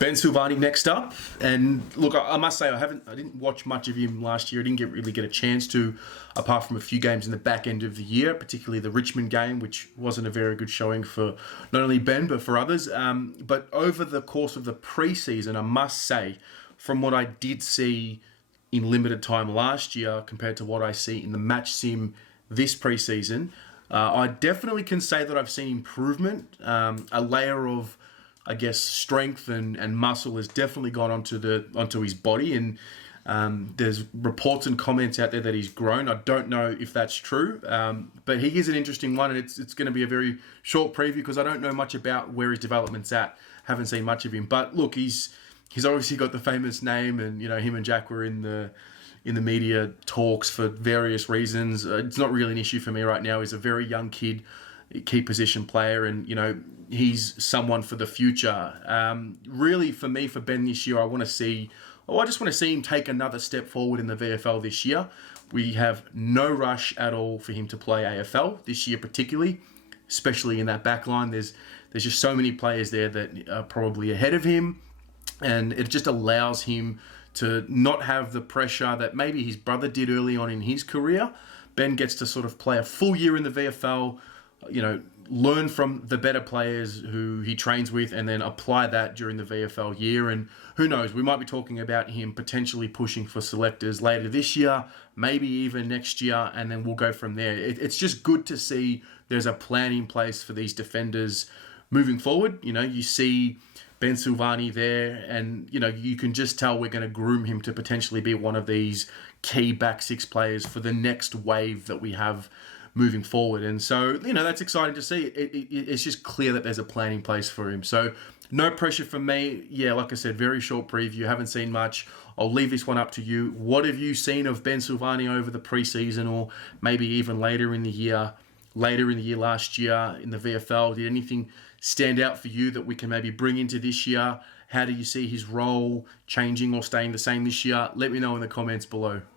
Ben Silvagni next up, and look, I must say I didn't watch much of him last year. I didn't really get a chance to, apart from a few games in the back end of the year, particularly the Richmond game, which wasn't a very good showing for not only Ben but for others. But over the course of the preseason, I must say, from what I did see in limited time last year compared to what I see in the match sim this preseason, I definitely can say that I've seen improvement. A layer of, I guess, strength and muscle has definitely gone onto his body, and there's reports and comments out there that he's grown. I don't know if that's true, but he is an interesting one, and it's going to be a very short preview because I don't know much about where his development's at. Haven't seen much of him, but look, he's obviously got the famous name, and him and Jack were in the media talks for various reasons. It's not really an issue for me right now. He's a very young kid, key position player, and he's someone for the future. Really, for me, for Ben this year, I just want to see him take another step forward in the VFL this year. We have no rush at all for him to play AFL this year, particularly, especially in that back line. There's just so many players there that are probably ahead of him, and it just allows him to not have the pressure that maybe his brother did early on in his career. Ben gets to sort of play a full year in the VFL, learn from the better players who he trains with, and then apply that during the VFL year. And who knows, we might be talking about him potentially pushing for selectors later this year, maybe even next year, and then we'll go from there. It's just good to see there's a plan in place for these defenders moving forward. You see Ben Silvagni there, and you can just tell we're going to groom him to potentially be one of these key back six players for the next wave that we have moving forward. And so that's exciting to see. It's just clear that there's a plan in place for him. So no pressure from me. Yeah, like I said, very short preview. Haven't seen much. I'll leave this one up to you. What have you seen of Ben Silvagni over the preseason, or maybe even later in the year last year in the VFL? Did anything stand out for you that we can maybe bring into this year? How do you see his role changing or staying the same this year? Let me know in the comments below.